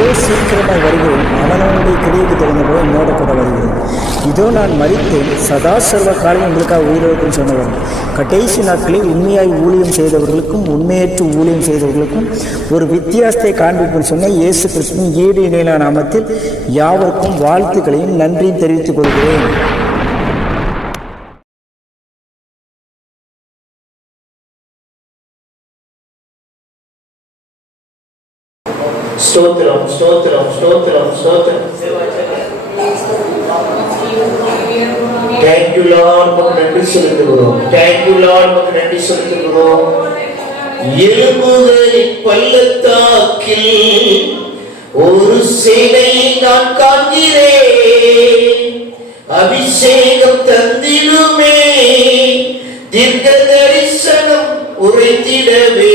இதோ சீக்கிரமாய் வருகிறேன். அவனவனுடைய கிரியைக்கு தகுந்த போது என்னோட கூட வருகிறேன். இதோ நான் மறித்தேன் சதா சர்வ காலம் உங்களுக்காக உயிரிழக்கும் சொன்னவர். கடைசி நாட்களில் உண்மையாய் ஊழியம் செய்தவர்களுக்கும் உண்மையற்று ஊழியம் செய்தவர்களுக்கும் ஒரு வித்தியாசத்தை காண்பிக்கும் சொன்ன இயேசு கிறிஸ்துவின் ஈடு இணையிலான நாமத்தில் யாவருக்கும் வாழ்த்துக்களையும் நன்றியும் தெரிவித்துக் கொள்கிறேன். ஸ்தோத்திரம் ஸ்தோத்திரம் ஸ்தோத்திரம் ஸ்தோத்திரம். தேங்க்யூ லார்ட் உமக்கு நன்றி செலுத்துகிறோம். தேங்க்யூ லார்ட் உமக்கு நன்றி செலுத்துகிறோம். எலும்புகளை பள்ளத்தாக்கில் ஒரு சேனையை நான் காண்கிறேன். அபிஷேகம் தந்திலுமே தீர்க்க தரிசனம் உரைத்திடவே.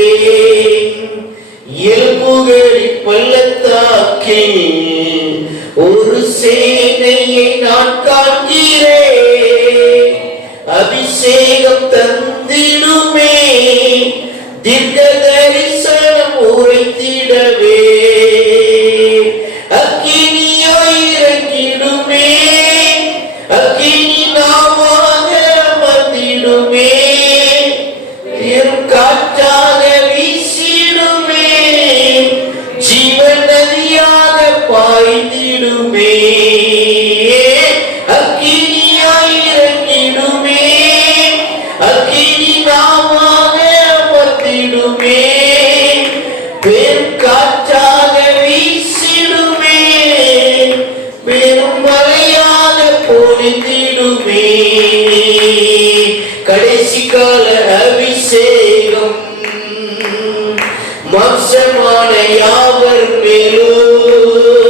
அக்கினி நாமாக அமர்ந்திடுமே. வீசிடுமே. பெரும் மழையாக பொழிந்திடுமே. கடைசி கால அபிஷேகம். மம்சமான யாவர் மேலும்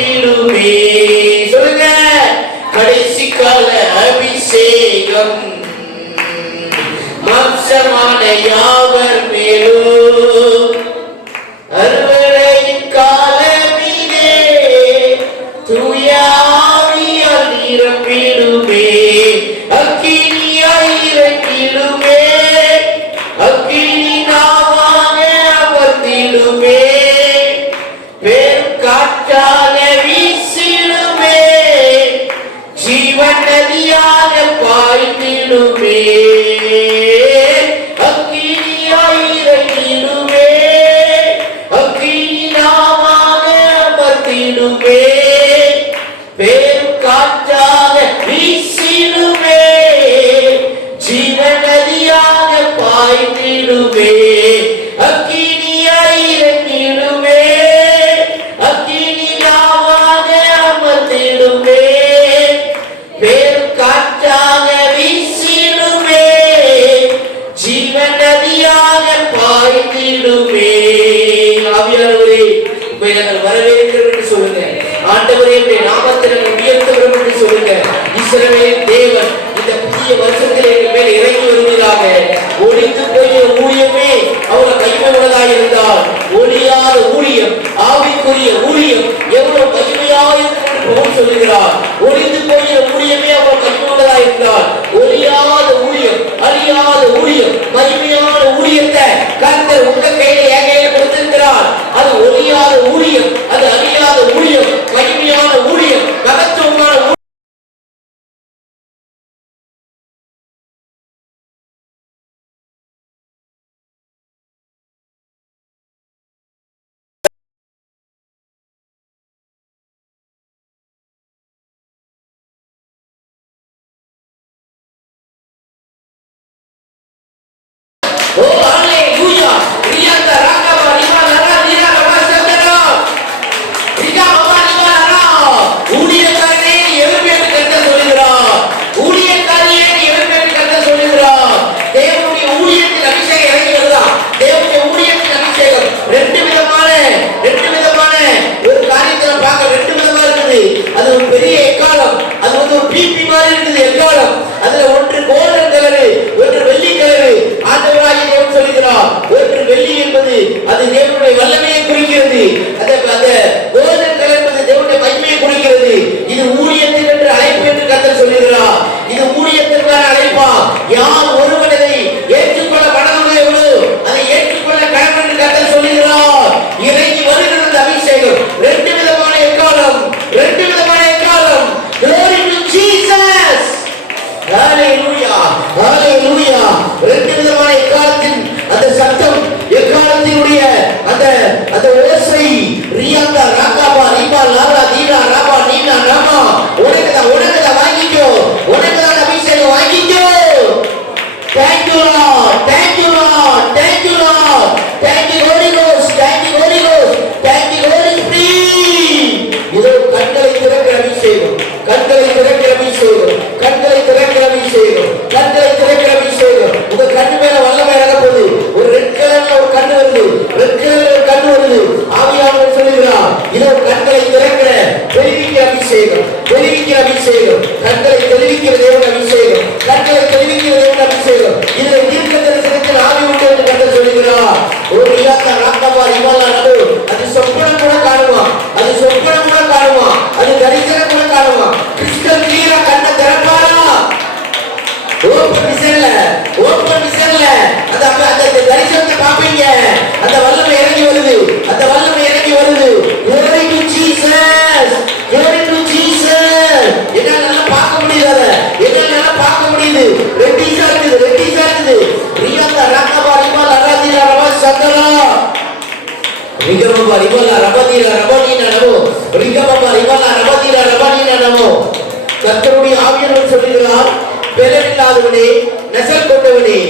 நிரப்பிடுமே சொல்லுங்க. கடைசி கால அபிஷேகம். ডুবে பவுல் இறங்கி வருது. அந்த வல்லமை இறங்கி வருது. Glory to Jesus. Glory to Jesus. என்னால பார்க்க முடியல என்னால பார்க்க முடியுது. ரெட்டிஸா இருக்குது ரெட்டிஸா இருக்குது. ரியாந்த ராகவா ரிமால் அராதிரா ரவா சந்தரா ரிகமபா ரிமால் ரபதிரா ரபதினா நமோ ரிகமபா பெலவில்லாதவனே நெசல் கொண்டவனே.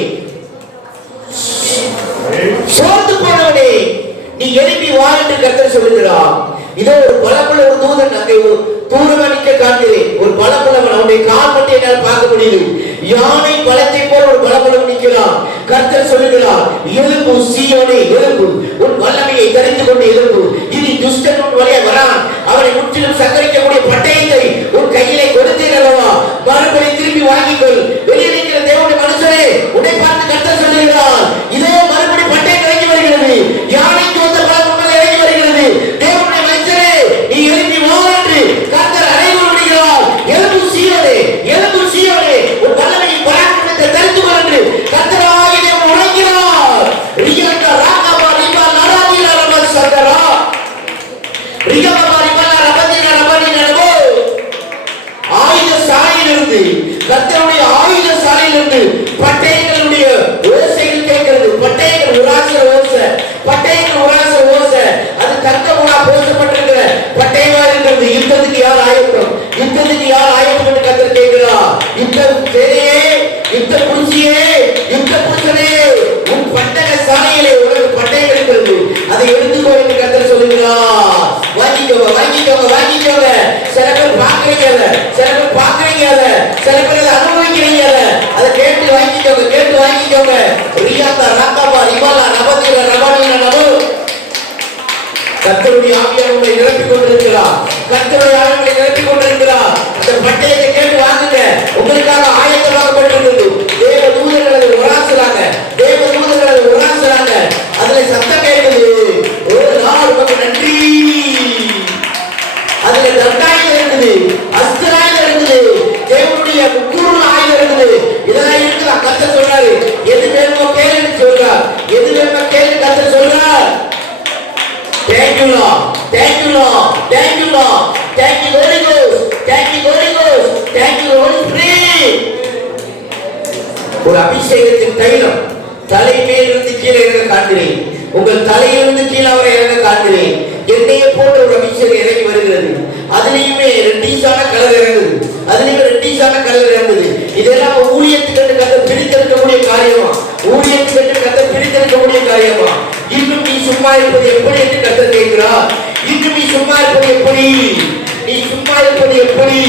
நீ எழுப்பி வா என்று கர்த்தர் சொல்லுகிறார். இதோ ஒரு பலப்பல ஒரு தூதன் அங்கே ஒரு தூரவணிக்க காண்கிறேன். ஒரு பலப்பலவன் அவனுடைய கால் பற்றி என்னால் பார்க்க முடியுது. யானை பலத்தை போல ஒரு பலப்பலவன் நிற்கிறான் கர்த்தர் சொல்லுகிறார் எழுப்பு சீயோனே எழுப்பு உன் வல்லமையை தெரிந்து கொண்டு எழுப்பு இனி துஷ்டன் உன் அபிஷேகத்தின் தைலம். தலை கீழே இறங்க காண்கிறேன். உங்கள் தலையிலிருந்து கீழே அவரை இறங்க காண்கிறேன். என்னையே போன்ற ஒரு அபிஷேகம் இறங்கி வருகிறது. அதுலயுமே ரெட்டீஸான கலர் இறங்குது. அதுலயுமே ரெட்டீஸான கலர் இறங்குது. இதெல்லாம் ஊழியத்துக்கு கதை பிரித்தெடுக்கக்கூடிய காரியமா? ஊழியத்துக்கு கதை பிரித்தெடுக்கக்கூடிய காரியமா? இன்னும் நீ சும்மா இருப்பது எப்படி என்று கத்த கேட்கிறார். இன்னும் நீ சும்மா இருப்பது எப்படி? நீ சும்மா இருப்பது எப்படி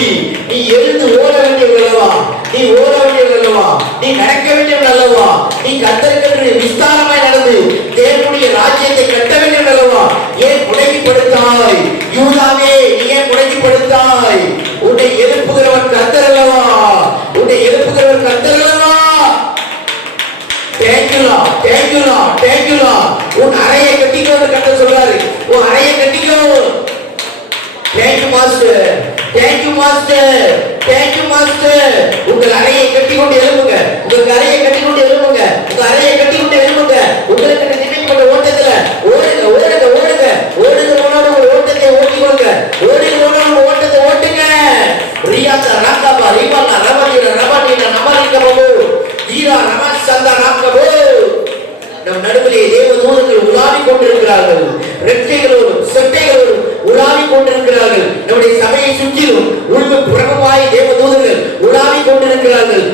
நீ எழுந்து ஓட வேண்டியவள் அல்லவா? நீ ஓட வேண்டியவள் அல்லவா? நீ நடக்க வேண்டியவள் அல்லவா? நீ கத்தருக்கு விஸ்தாரமாய் நடந்து தேவனுடைய ராஜ்யத்தை கட்ட வேண்டியவள் அல்லவா? ஏன் முடங்கிப்படுத்தாய் யூதாவே நீ ஏன் முடங்கிப்படுத்தாய் உன்னை எழுப்புகிறவன் கத்தர் அல்லவா? உன்னை எழுப்புகிறவன் கத்தர் அல்லவா? தேங்க்யூலா தேங்க்யூலா உன் அறையை கட்டிக்கோ கட்ட சொல்றாரு உன் அறையை கட்டிக்கோ thank you master. Thank you master. Thank you master. உங்கள் அறையை கட்டி கொண்டு எழுப்புங்க உங்க அறையை கட்டி கொண்டு எழுப்புங்க உங்க அறையை கட்டி கொண்டு எழுப்புங்க உங்களுக்கு நினைக்கப்பட்ட ஓட்டத்துல ஓடுங்க ஓடுங்க ஓடுங்க. ஓடுங்க ஓடாத உங்க ஓட்டத்தை ஓட்டிக்கொள்ளுங்க. ஓடுங்க ஓடாத உங்க ஓட்டத்தை ஓட்டுங்க. ரியாசா ராக்காபா ரிவானா ரமணீர ரமணீர நமரிக்க பாபு வீரா நம சந்தா ராக்கபோ நம் நடுவிலே தேவ தூதர்கள் உலாவிக் கொண்டிருக்கிறார்கள். ரெட்டைகளோடும் செட்டைகளோடும் உலாவிக் கொண்டிருக்கிறார்கள். நம்முடைய சபையை சுற்றிலும் உள்வும் புறமாய் தேவ தூதர்கள் உலாவிக் கொண்டிருக்கிறார்கள்.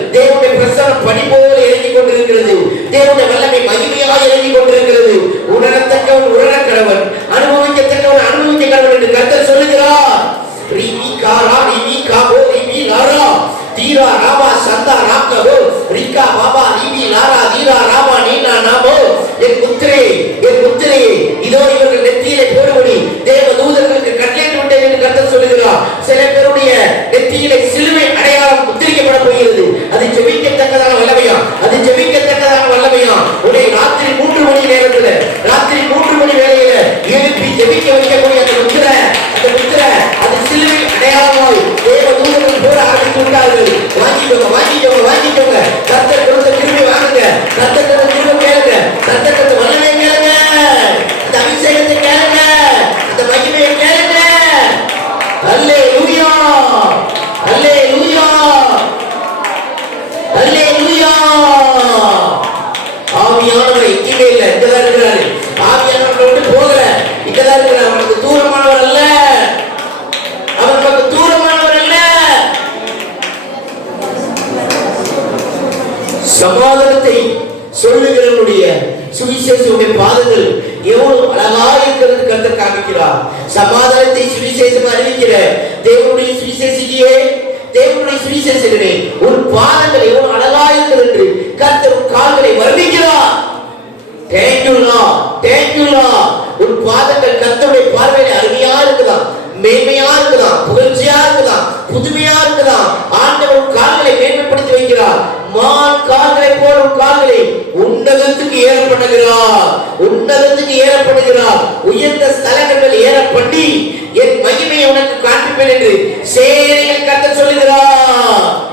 இருக்குதாம் புகழ்ச்சியா இருக்குதாம் புதுமையா இருக்குதாம் ஆண்டவர் உன் கால்களை மேன்மைப்படுத்தி வைக்கிறார். மான் கால்களை போல உன் கால்களை உன்னதத்துக்கு ஏற பண்ணுகிறார். உன்னதத்துக்கு ஏற பண்ணுகிறார். உயர்ந்த ஸ்தலங்கள் ஏற பண்ணி என் மகிமை உனக்கு காண்பிப்பேன் என்று சேரையில் கத்த சொல்லுகிறார்.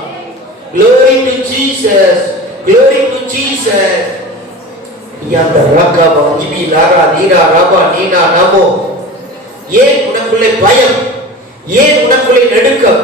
Glory to Jesus. Glory to Jesus. யாந்த ரகபா இபி லாரா நீரா ரபா நீனா நமோ? ஏன் உனக்குள்ளே பயம்? ஏன் உனக்குள்ளே நடுக்கம்?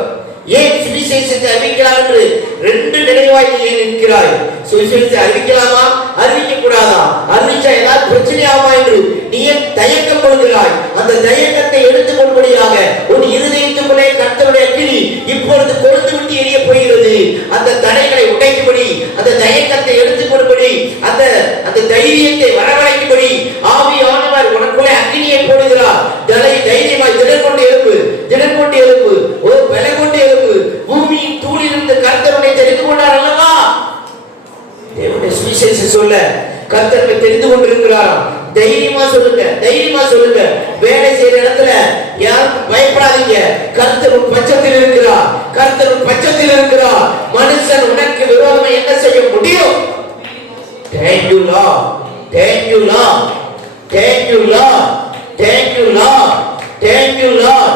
ஏன் சுவிசேஷத்தை அறிவிக்கலாம் என்று ரெண்டு நினைவாய் ஏன் நிற்கிறாய்? சுவிசேஷத்தை அறிவிக்கலாமா? அறிவிக்க கூடாதா அறிவிச்சா ஏதாவது பிரச்சனை ஆகுமா என்று நீ ஏன் தயக்கம் கொள்கிறாய்? அந்த தயக்கத்தை எடுத்துக் கொள்படியாக உன் இருதயத்துக்குள்ளே கர்த்தருடைய கிளி இப்பொழுது கொழுந்து விட்டு எரிய போகிறது அந்த தடைகளை உடைக்கும்படி அந்த தயக்கத்தை எடுத்துக் கொள்படி அந்த அந்த தைரியத்தை வரவழைக்கும்படி ஆவியானவர் உனக்குள்ளே அக்கினியை போடுகிறார் தலை தைரியமாய் திடன் கொண்டு எழுப்பு திடன் கொண்டு எழுப்பு ஒரு பல கொண்டு எழுப்பு பூமியின் தூளிலிருந்து கர்த்தருடைய தெரிந்து கொண்டார் அல்லவா தேவனுடைய சுவிசேஷம் சொல்ல கர்த்தருக்கு தெரிந்து கொண்டிருக்கிறாராம் தைரியமா சொல்லுங்க தைரியமா சொல்லுங்க வேலை செய்யற இடத்துல யாருக்கும் பயப்படாதீங்க கர்த்தர் உன் பட்சத்தில் இருக்கிறார் கர்த்தர் உன் பட்சத்தில் இருக்கிறார் மனுஷன் உனக்கு விரோதமா என்ன செய்ய முடியும் Thank you, Lord. Thank you, Lord. Thank you, Lord. Thank you, Lord. Thank you, Lord.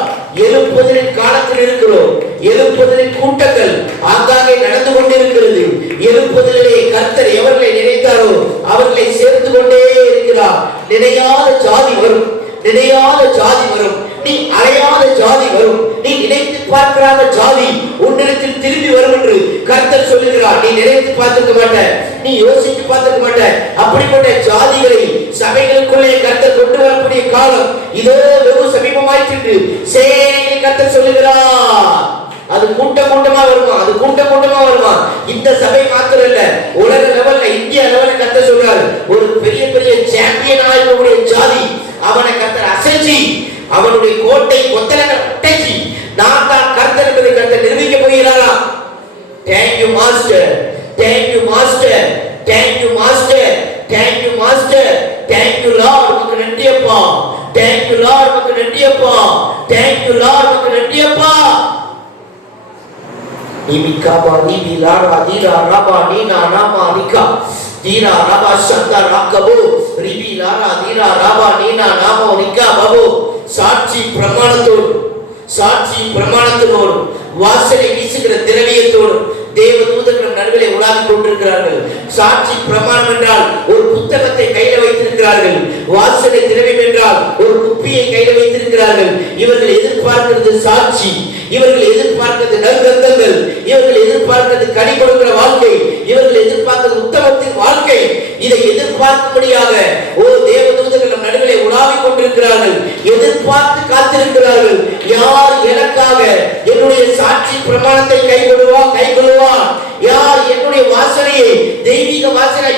எழுப்புதலின் காலத்தில் இருக்கிறோம் எழுப்புதலின் கூட்டங்கள் ஆங்காங்கே நடந்து கொண்டிருக்கிறது எழுப்புதலிலே கர்த்தர் எவர்களை நினைத்தாரோ அவர்களை சேர்த்து கொண்டே இருக்கிறார் நினையாத ஜாதி வரும் நினையாத ஜாதி வரும் நீ அலையாத ஜாதி வரும் நீ நினைத்து பார்க்கிறாத ஜாதி உன்னிடத்தில் திரும்பி வரும் என்று கர்த்தர் சொல்லுகிறார் நீ நினைத்து பார்த்திருக்க மாட்ட நீ யோசித்து பார்த்திருக்க மாட்ட அப்படிப்பட்ட ஜாதிகளை சபைகளுக்குள்ளே கர்த்தர் கொண்டு வரக்கூடிய காலம் இதோ வெகு சமீபமாயிற்று. சேனையை கர்த்தர் சொல்லுகிறார். அது கூட்டம் கூட்டமா வருமா? அது கூட்டம் கூட்டமா வருமா? இந்த சபை மாத்திரம் இல்ல உலக லெவல்ல இந்திய லெவல்ல கத்த சொல்றாரு. ஒரு பெரிய பெரிய சாம்பியன் ஆகக்கூடிய ஜாதி அவனை கத்தர் அசைச்சி அவனுடைய கோட்டை கொத்தலங்களை உடைச்சி நான் தான் கர்த்தர் என்பதை கர்த்தர் நிரூபிக்க போகிறாரா? Thank you master master thank you master thank you master thank you lord உமக்கு நன்றி அப்பா தேங்க்யூ லார்ட் உமக்கு நன்றி அப்பா தேங்க்யூ லார்ட் உமக்கு நன்றி அப்பா நிமிகாபா நிமி லாரா தீரா ரபா நீனா நாமா நிகா தீரா ரபா சந்தா ராக்கபோ ரிபி லாரா தீரா ரபா நீனா நாமோ நிகா பபோ சாட்சி பிரமாணத்தோடு சாட்சி பிரமாணத்தினோடு வாசலை வீசுகிற திரவியத்தோடு தேவ நடுவிலே உலாவிக் கொண்டிருக்கிறார்கள். சாட்சி பிரமாணம் என்றால் ஒரு புத்தகத்தை கையில வைத்திருக்கிறார்கள். வாசனை திரவியம் என்றால் ஒரு குப்பியை கையில வைத்திருக்கிறார்கள். இவர்கள் எதிர்பார்க்கிறது சாட்சி. இவர்கள் எதிர்பார்க்கிறது நற்கந்தங்கள் இவர்கள் எதிர்பார்க்கிறது கனி கொடுக்கிற வாழ்க்கை. இவர்கள் எதிர்பார்க்கிறது உத்தமத்தின் வாழ்க்கை. இதை எதிர்பார்க்கும்படியாக ஓ தேவ தூதர்கள் நம் நடுவிலே உலாவிக் கொண்டிருக்கிறார்கள். எதிர்பார்த்து காத்திருக்கிறார்கள். யார் எனக்காக என்னுடைய சாட்சி பிரமாணத்தை கைகொள்வான் கைகொள்வான் யார் என்னுடைய வாசனையை தெய்வீக வாசனை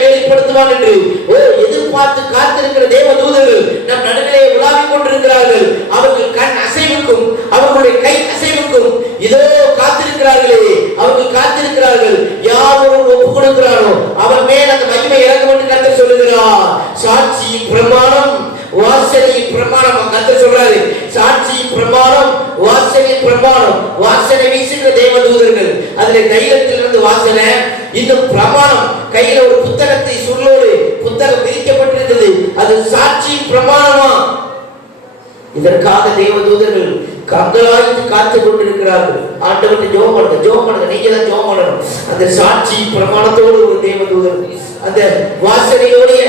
வெளிப்படுத்துவான் என்று ஓ எதிர்பார்த்து காத்திருக்கிற தேவ தூதர்கள் நம் நடுவிலே உலாவிக் கொண்டிருக்கிறார்கள். அவர்கள் கண் அசைவுக்கும் அவர்களுடைய கை அசைவுக்கும் இதோ காத்திருக்கிறார்களே அவர்கள் காத்திருக்கிறார்கள். யார் ஒருவன் ஒப்பு கொடுக்கிறானோ அவன் மேல் அந்த மகிமை இறங்கும் என்று கர்த்தர் சொல்லுகிறார். சாட்சி பிரமாணம் வாசனையின் பிரமாணம் கர்த்தர் சொல்றாரு. சாட்சி பிரமாணம் வாசனையின் பிரமாணம் வாசனை வீசுகிற தேவ தூதர்கள் அதுல தைலத்திலிருந்து வாசனை இன்னும் பிரமாணம் கையில ஒரு புத்தகத்தை சொல்லோடு புத்தகம் விரிக்கப்பட்டிருக்கிறது அது சாட்சி பிரமாணமா? இதற்காக தேவதூதர்கள் கங்களாய்த்து காத்து கொண்டிருக்கிறார்கள். ஆண்டவர்கிட்ட ஜோம் பண்ணுங்க ஜோம் பண்ணுங்க. நீங்க தான் ஜோம் பண்ணணும். அந்த சாட்சி பிரமாணத்தோடு ஒரு தேவதூதர் அந்த வாசனையோடைய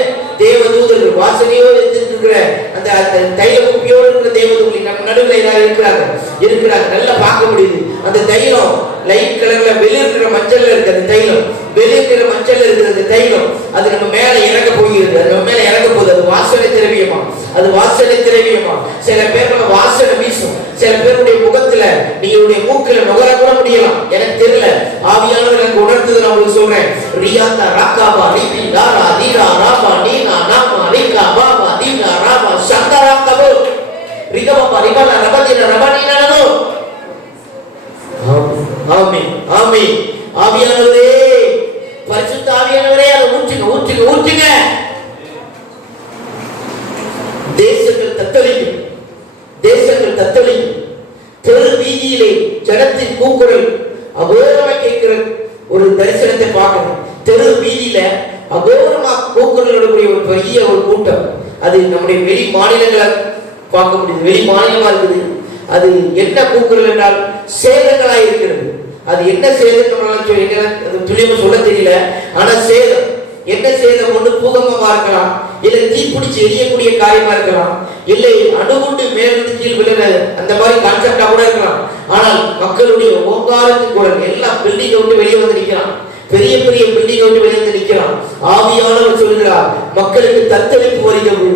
தேவதூதர்கள் வாசனையோடு இருந்திருக்கிற அந்த அந்த தைல குப்பியோடு இருக்கிற தேவதூதர்கள் நம்ம நடுவில் ஏதாவது இருக்கிறாங்க இருக்கிறாங்க நல்லா பார்க்க முடியுது அந்த தைலம் லைட் கலர்ல வெளியிருக்கிற மஞ்சள்ல இருக்கிறது அந்த தைலம் வெளியிருக்கிற மஞ்சள்ல இருக்கிறது தைலம். அது நம்ம மேல இறங்க போகிறது. அது நம்ம மேல இறங்க போகுது. அது வாசனை திரவியமா? அது வாசனை திரவியமா? சில பேரோட வாசனை வீசும். சில பேருடைய முகத்துல நீங்களுடைய மூக்கில நுகர கூட முடியலாம். எனக்கு தெரியல. ஆவியானவர் எனக்கு உணர்த்தது நான் உங்களுக்கு சொல்றேன். ரியாத்தா ராக்காபா ரிபி ராரா தீரா ராபா நீனா நாமா ரீகா பாபா தீனா ராபா சந்தா ராக்காபோ ரிகபாபா ரிபாலா ரபதீனா ரபானீனா நனோ ஆமென் ஆமென். ஆவியானவரே பரிசுத்த ஆவியானவரே அதை ஊற்றுங்க ஊற்றுங்க ஊற்றுங்க. தேசங்கள் தத்தளிக்கும் தேசங்கள் தத்தளிக்கும். தெரு வீதியிலே ஜனத்தின் கூக்குரல் அகோரமா கேட்கிற ஒரு தரிசனத்தை பார்க்கணும். தெரு வீதியில அகோரமா கூக்குரல் ஒரு பெரிய ஒரு கூட்டம். அது நம்முடைய வெளி மாநிலங்களை பார்க்க முடியுது வெளி மாநிலமா இருக்குது. அது என்ன கூக்குரல் என்றால் சேதங்களாய் இருக்கிறது. அது என்ன சேதம் நம்மளால சொல்லி என்ன- துல்லியமா சொல்ல தெரியல. ஆனா சேதம். என்ன சேதம்? ஒன்று பூகம்பமா இருக்கலாம். இல்லை தீப்பிடிச்சு எரியக்கூடிய காரியமா இருக்கலாம். இல்லை அணுகுண்டு மேலிருந்து கீழ் விழுற அந்த மாதிரி கான்செப்டா கூட இருக்கலாம். ஆனால் மக்களுடைய ஓங்காரத்தின் குரல் எல்லாம் பில்டிங் விட்டு வெளியே வந்து நிற்கிறான் பெரிய பெரிய பில்டிங் விட்டு வெளியே வந்து நிற்கிறான் ஆவியானவர் சொல்கிறார் மக்களுக்கு தத்தளிப்பு வருகிறது.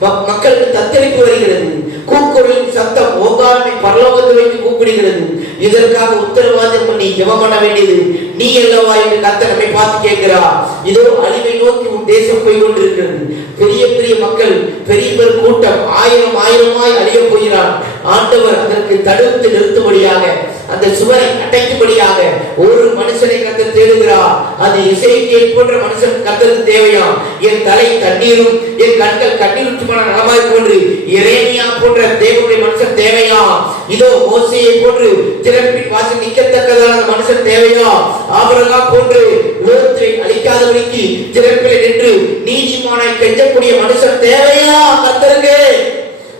மக்- மக்களுக்கு தத்தளிப்பு வருகிறது. கூக்குரலின் சத்தம் ஓங்காரமை பரலோகத்தை வைத்து கூப்பிடுகிறது. இதற்காக உத்தரவாதம் பண்ணி ஜெபம் பண்ண வேண்டியது. நீ அல்லவா என்று கர்த்தர் பார்த்து கேட்கிறா இதோ அழிவை நோக்கி உன் தேசம் போய் கொண்டிருக்கிறது பெரிய பெரிய மக்கள் பெரிய பெரிய கூட்டம் ஆயிரம் ஆயிரமாய் அழிய போகிறான் ஆண்டவர் அதற்கு தடுத்து நிறுத்தும்படியாக அந்த சுவரை அடைக்கும்படியாக ஒரு மனுஷனை கத்தர் தேடுகிறார். அது இசைக்கேல் போன்ற மனுஷன் கத்தருக்கு தேவையா? என் தலை தண்ணீரும் என் கண்கள் கண்ணீருற்றுமான நலமாய் போன்று இரேனியா போன்ற தேவனுடைய மனுஷன் தேவையா? இதோ மோசையை போன்று திறப்பின் வாசல் நிற்கத்தக்கதான மனுஷன் தேவையா? ஆபரகா போன்று லோத்தை அழிக்காதவனுக்கு திறப்பில் நின்று நீதிமானாய் கெஞ்சக்கூடிய மனுஷன் தேவையா கத்தருக்கு?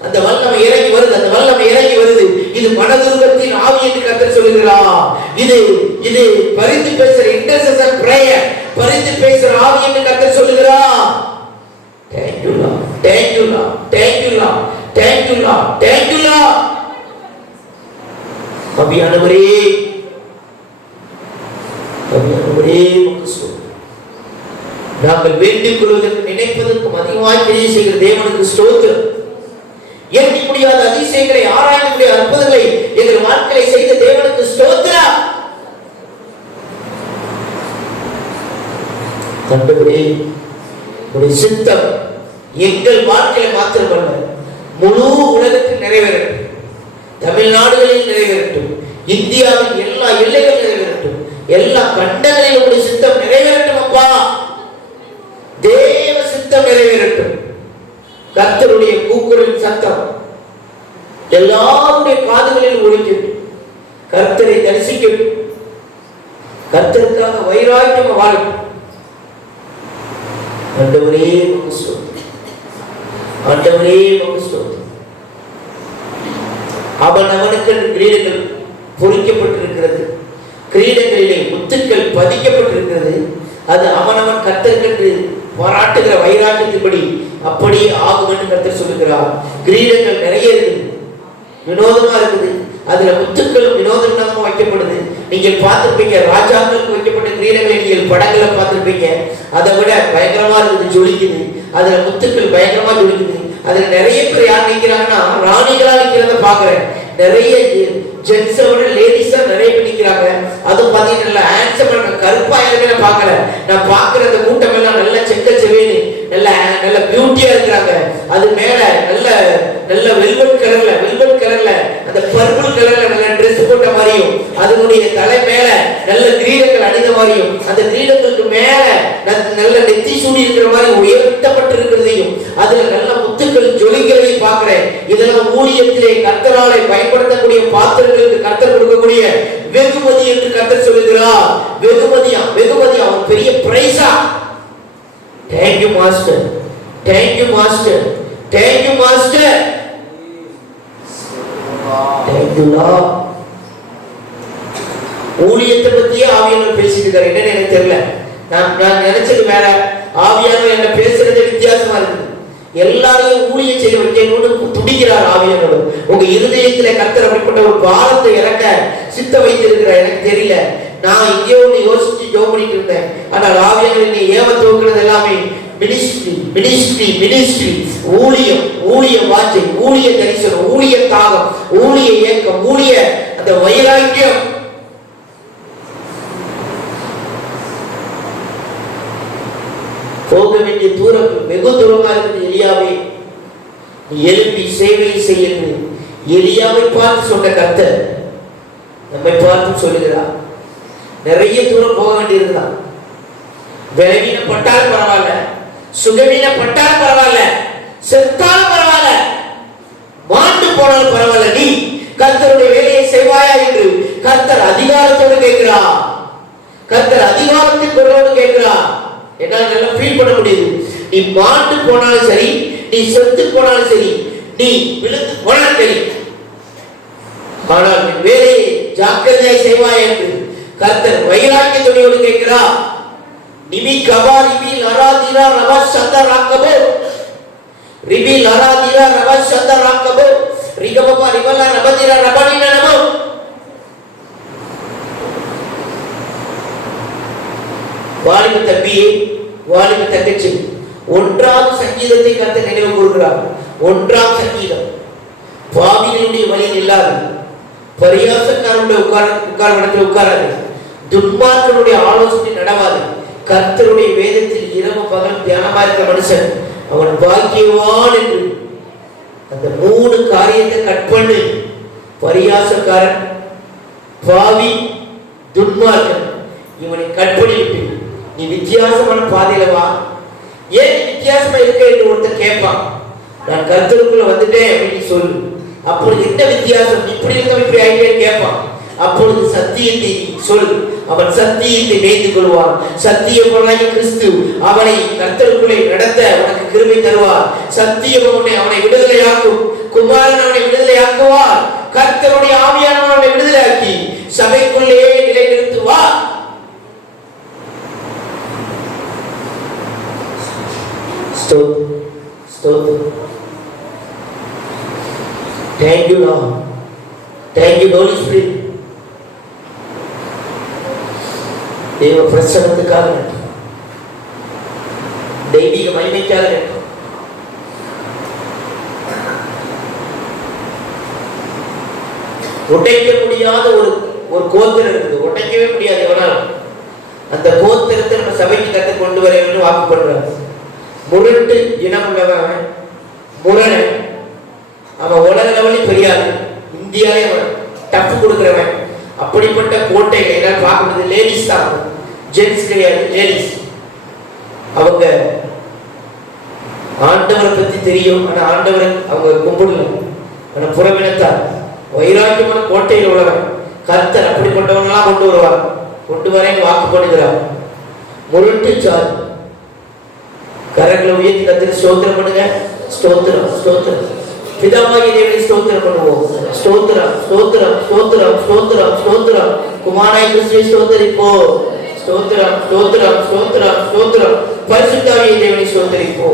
அந்த வல்லமை இறங்கி வருது அந்த வல்லமை இறங்கி வருது இது மனதுருகத்தின் ஆவி என்று கத்தர் சொல்லுகிறார் இது இது பரிந்து பேசுற இன்டர்செஷன் பிரேயர் பரிந்து பேசுற ஆவி என்று கத்தர் சொல்லுகிறார் Thank you Lord. Thank you Lord. Thank you Lord. Thank அபியானவரே கத்தருடைய கூக்குரலின் சத்தம் எல்லாருடைய காதுகளில் ஒழிக்கும் கர்த்தரை தரிசிக்கும் கர்த்தருக்காக வைராக்கியம் வாழும். ஆண்டவரே ஆண்டவரே அவன் அவனுக்கு கிரீடங்கள் பொறிக்கப்பட்டிருக்கிறது. கிரீடங்களிலே முத்துக்கள் பதிக்கப்பட்டிருக்கிறது. அது அவனவன் கத்தற்கென்று பாராட்டுகிற வைராக்கியத்தின்படி அப்படியே ஆகும் என்று கர்த்தர் சொல்லுகிறார். கிரீடங்கள் நிறைய இருக்குது. வினோதமா இருக்குது. அதுல முத்துக்களும் வினோதமாக வைக்கப்படுது. நீங்கள் பார்த்திருப்பீங்க ராஜாக்களுக்கு வைக்கப்பட்ட கிரீடங்களை நீங்கள் படங்களை பார்த்திருப்பீங்க. அதை விட பயங்கரமா இருக்குது ஜொலிக்குது. அதுல முத்துக்கள் பயங்கரமா ஜொலிக்குது. அதுல நிறைய பேர் யார் நிற்கிறாங்கன்னா ராணிகளா நிற்கிறத பாக்குறேன் நிறைய ஜென்ஸை விட லேடிஸா நிறைய பேர் நிற்கிறாங்க அதுவும் பாத்தீங்கன்னா கருப்பா இருக்கிற பாக்கல பார்க்கல. நான் பாக்குறது அந்த கூட்டம் எல்லாம் நல்ல செக்க செவேனி நல்ல நல்ல பியூட்டியா இருக்கிறாங்க அது மேல நல்ல நல்ல வெல்வெட் கலர்ல வெல்வெட் கலர்ல அந்த பர்பிள் கலர்ல நல்ல ட்ரெஸ் போட்ட மாதிரியும் அதனுடைய தலை மேல நல்ல கிரீடங்கள் அணிந்த மாதிரியும் அந்த கிரீடங்களுக்கு மேல ந- நல்ல நெத்தி சூடி இருக்கிற மாதிரி உயர்த்தப்பட்டு இருக்கிறதையும் அதுல நல்ல முத்துக்கள் ஜொலிக்கிறதையும் பார்க்கிறேன். இதெல்லாம் ஊழியத்திலே கர்த்தராலே பயன்படுத்தக்கூடிய பாத்திரங்களுக்கு கர்த்தர் கொடுக்கக்கூடிய வெகுமதி என்று கர்த்தர் சொல்லுகிறார். வெகுமதியா? வெகுமதியா? ஒரு பெரிய பிரைஸா thank you master thank you master thank you master thank you lord ஊழியத்தை பத்தியே ஆவியானவர் பேசிட்டு இருக்காரு என்னன்னு எனக்கு தெரியல. நான் நான் நினைச்சது வேற. ஆவியானவர் என்ன பேசுறது வித்தியாசமா இருக்குது எல்லாரையும் ஊழியம் செய்ய வைக்கணும்னு துடிக்கிறார் ஆவியானவர். உங்க இருதயத்துல கர்த்தர் அப்படிப்பட்ட ஒரு பாரத்தை இறக்க சித்த வைத்திருக்கிறார். எனக்கு தெரியல. நான் இங்கே ஒண்ணு யோசிச்சு ஜோம் பண்ணிட்டு இருந்தேன். ஆனால் ஆவியானவர் நீ ஏவ துவக்கிறது எல்லாமே மினிஸ்ட்ரி மினிஸ்ட்ரி மினிஸ்ட்ரி ஊழியம் ஊழிய வாஞ்சை ஊழிய தரிசனம் ஊழிய தாகம் ஊழிய இயக்கம் ஊழிய அந்த வைராக்கியம். போக வேண்டிய தூரம் வெகு தூரமா இருக்குது எலியாவே. நீ எழுப்பி சேவை செய்ய என்று எலியாவை பார்த்து சொன்ன கர்த்தர் நம்மை பார்த்து சொல்லுகிறார். நிறைய தூரம் போக வேண்டியிருக்குதான். பலவீனப்பட்டாலும் பரவாயில்ல. சுகவீனப்பட்டாலும் பரவாயில்ல செத்தாலும் பரவாயில்ல. மாண்டு போனாலும் பரவாயில்ல. நீ கர்த்தருடைய வேலையை செய்வாயா என்று கர்த்தர் அதிகாரத்தோடு கேட்கிறார். கர்த்தர் அதிகாரத்தை குரலோடு கேட்கிறார். என்னால் நல்லா ஃபீல் பண்ண முடியுது. நீ மாண்டு போனாலும் சரி நீ செத்து போனாலும் சரி நீ விழுந்து போனாலும் சரி ஆனால் நீ வேலையை ஜாக்கிரதையாக செய்வாய் என்று கர்த்தர் வைராக்கியத்தோடு கேட்கிறார். ரிபி கபா ரிபி லராதிரா ரவ சந்த ராக்கபோ ரிபி லராதிரா ரவ சந்த ராக்கபோ ரிகபபா ரிபலா ரபதிரா ரபணி நமோ வாலிப தம்பியே வாலிப தங்கச்சி ஒன்றாம் சங்கீதத்தை கருத்து நினைவு கூறுகிறார். ஒன்றாம் சங்கீதம். பாவிகளுடைய வழியில் இல்லாது பரியாசக்காரனுடைய உட்கார உட்கார இடத்தில் உட்காராது. துன்மார்களுடைய ஆலோசனை நடவாது. கர்த்தருடைய வேதத்தில் இரவு பகல் தியானமா இருக்கிற மனுஷன் அவன் பாக்கியவான் என்று. அந்த மூணு காரியத்தை கட் பண்ணு. பரியாசக்காரன் பாவி துன்மார்க்கன். இவனை கட் பண்ணிவிட்டு நீ வித்தியாசமான பாதையில வா. ஏன் வித்தியாசமா இருக்க என்று ஒருத்தர் கேட்பான். நான் கருத்துக்குள்ள வந்துட்டேன் அப்படின்னு சொல்லு. அப்பொழுது என்ன வித்தியாசம்? இப்படி இருந்தவன் இப்படி ஆயிட்டேன்னு கேட்பான். அப்பொழுது சத்தியத்தை சொல் அவன் சத்தியத்தை மேய்ந்து கொள்வான் சத்தியமாகிய கிறிஸ்து அவனை கர்த்தருக்குள்ளே நடத்த உனக்கு கிருமை தருவார். சத்தியம் அவனை அவனை விடுதலையாக்கும். குமாரன் அவனை விடுதலையாக்குவார். கர்த்தருடைய ஆவியானவன் அவனை விடுதலையாக்கி சபைக்குள்ளே நிலைநிறுத்துவார். ஸ்தோத்திரம் ஸ்தோத்திரம் thank you you, Lord. Thank you, பிரசனத்துக்காக நன்றி தெய்வீக மகிமைக்காக நன்றி உடைக்க முடியாத ஒரு ஒரு கோத்திரம் இருக்குது. உடைக்கவே முடியாது எவனால் அந்த கோத்திரத்தை நம்ம சபைக்கு கத்து கொண்டு வர வேண்டும் வாக்கு பண்றாங்க முரட்டு இனம் உள்ளவன் அவன். முரணன் அவன் உலக லெவலில் பெரியாது இந்தியாவே அவன். டஃப் கொடுக்குறவன். அப்படிப்பட்ட கோட்டைகள் எல்லாம் பார்க்க முடியாது. லேடிஸ் தான் ஜென்ஸ் கிடையாது லேடிஸ் அவங்க ஆண்டவரை பத்தி தெரியும் ஆனா ஆண்டவரை அவங்க கும்பிடல. ஆனா புறமினத்தார். வைராக்கியமான கோட்டையில் உள்ளவன் கர்த்தர் அப்படிப்பட்டவங்களாம் கொண்டு வருவார். கொண்டு வரேன் வாக்கு பண்ணுகிறார். முருட்டு சார். கரங்களை உயர்த்தி கத்திரி ஸ்தோத்திரம் பண்ணுங்க. ஸ்தோத்திரம் ஸ்தோத்திரம். பிதாவாகி தேவனை ஸ்தோத்திரம் பண்ணுவோம். ஸ்தோத்திரம் ஸ்தோத்திரம் ஸ்தோத்திரம் ஸ்தோத்திரம் ஸ்தோத்திரம். குமாராய் கிறிஸ்துவை ஸ்தோத்திரிப்போம். ஸ்தோத்திரம் ஸ்தோத்திரம் ஸ்தோத்திரம் ஸ்தோத்திரம் பரிசுத்தாவியை தேவனை ஸ்தோத்தரிப்போ